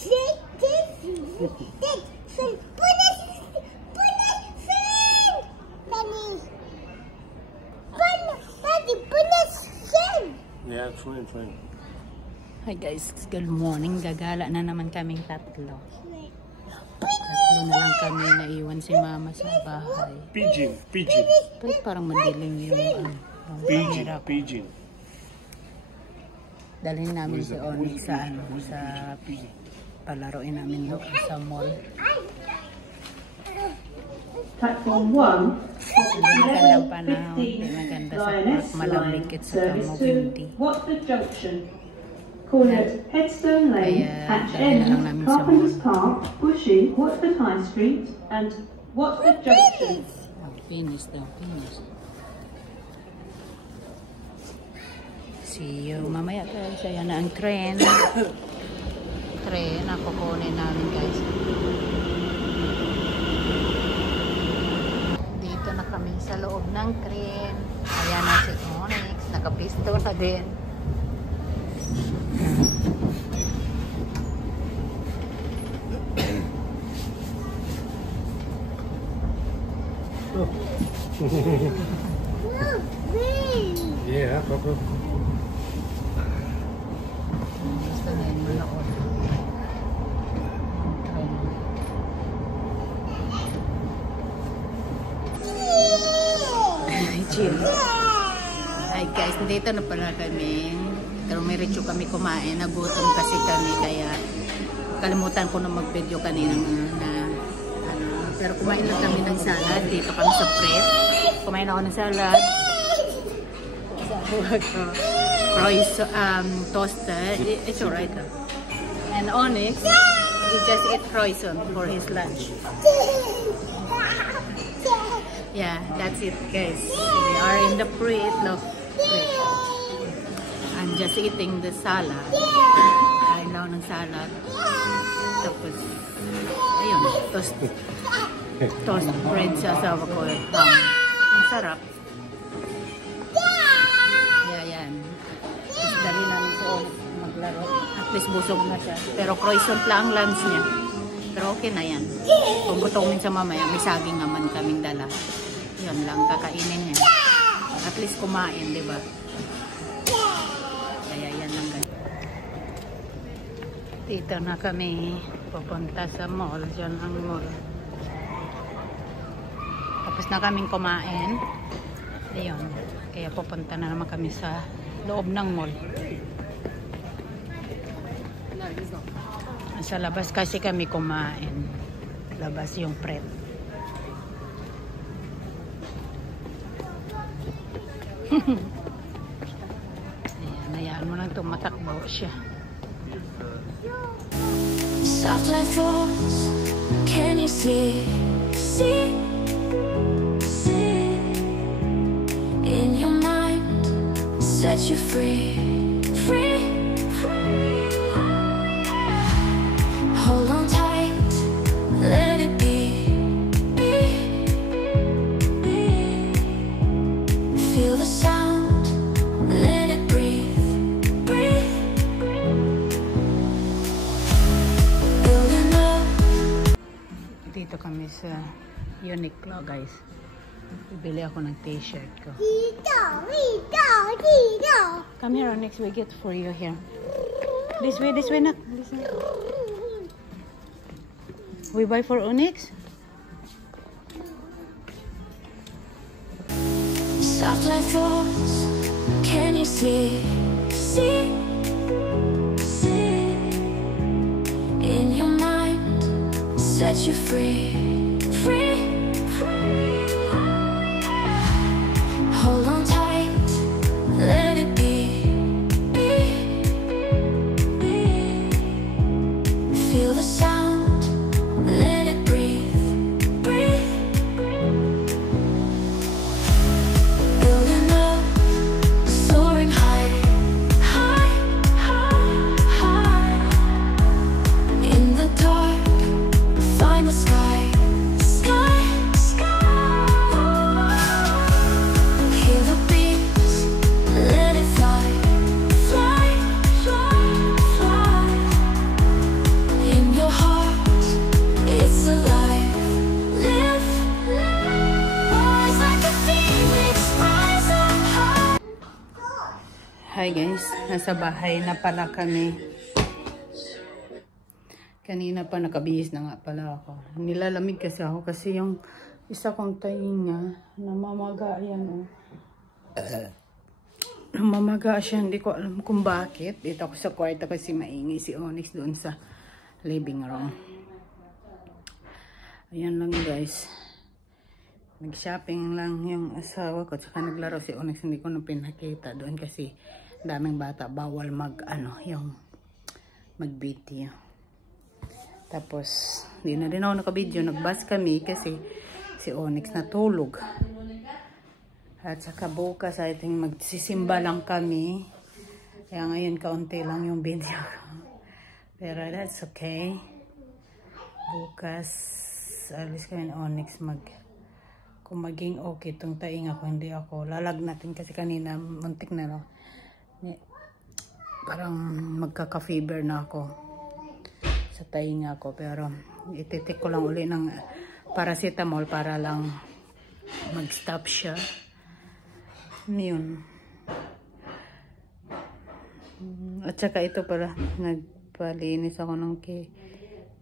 Yeah, fine. Hi guys, good morning. Gagala na naman kaming tatlo. Tatlo na lang kami, naiwan si mama sa bahay. Pigeon. Pero parang madilim yung Pigeon. Dalhin namin si Onyx sa palaroin namin doon sa mall. Platform 1. Magandang panahon, maganda sa park, malamig at sa windy. Watford Junction. Corner Headstone Lane, Hatch End, Carpenter's Park, Bushy, Watford High Street, and Watford Junction. Finish. See you mamaya guys. Ayan na ang tren. Ako kunin namin guys. Dito na kami sa loob ng tren. Ayan na si Onyx. Nakapisto na din. Yeah, Papa. Gusto na yung manood. Chill. Hi guys, dito na pala kami. Rumiretso kami kumain. Nagutom kasi kami kaya kalimutan ko na mag-video kanina pero kumain lang kami ng salad. Dito kami sa Pret. Kumain ako ng salad. Toasted. It's alright. And Onyx, he just ate croissant for his lunch. Yeah, that's it guys. We are in the Pret. Look, Pret. I'm just eating the salad. Kain lang ng salad. Tapos, ayun, toast bread sa asawa ko. Ang sarap. Yeah, yan. Tapos dali namin sa maglaro. At least busog na siya. Pero croissant lang ang lunch niya. Pero okay na yan. Kung gutumin sa mamaya, may saging naman kaming dala. Yun lang, kakainin niya. At least kumain, di ba? Kaya yan lang guys. Dito na kami pupunta sa mall. Diyan ang mall. Tapos na kaming kumain. Ayun. Kaya pupunta na naman kami sa loob ng mall. Sa labas kasi kami kumain. Labas yung Pret. Ayan, hayaan mo lang tumatakbo siya. Soft light falls, can you see in your mind, set you free. Hold on tight, let it be. Feel the sound, let it breathe. Dito kami sa Uniqlo guys. Bibili ako ng t-shirt ko. Come here, Onyx. We get for you here. This way, nak. This way. We buy for Onyx? Soft light falls, can you see in your mind, set you free. Hold on tight, let it be. Feel the sound, let it breathe. Building up, soaring high. In the dark, find the sky. Hi guys, nasa bahay na pala kami. Kanina pa nakabihis na nga pala ako. Nilalamig kasi ako kasi yung isa kong tainga namamaga yan oh. Namamaga siya, hindi ko alam kung bakit. Dito ako sa kwarto kasi maingay si Onyx doon sa living room. Ayan lang guys. Nag-shopping lang yung asawa ko, tsaka naglaro si Onyx, hindi ko na pinakita doon kasi daming bata, bawal yung mag-video. Tapos, hindi na rin ako naka-video, nag-bus kami kasi si Onyx natulog. At saka bukas, I think magsisimba lang kami. Kaya ngayon kaunti lang yung video ko. Pero that's okay. Bukas, alis kami ni Onyx kung maging okay itong tainga ko, hindi ako lalagnatin kasi kanina muntik na lang. Parang magkaka-fever na ako sa tainga ko, pero ititik ko lang uli ng paracetamol para lang mag-stop siya. Yun. At saka ito pala, nagpalinis ako ng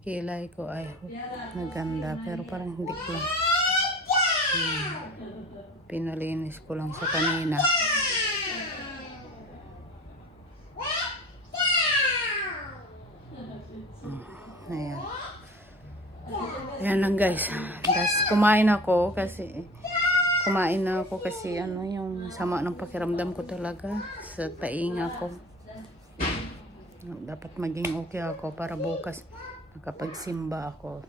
kilay ko. Ay, naganda, pero parang hindi ko lang. Pinalinis ko lang sa kanina. Ayan. Ayan lang guys. Tapos kumain na ako kasi yung sama ng pakiramdam ko talaga sa tainga ko. Dapat maging okay ako para bukas makapagsimba ako.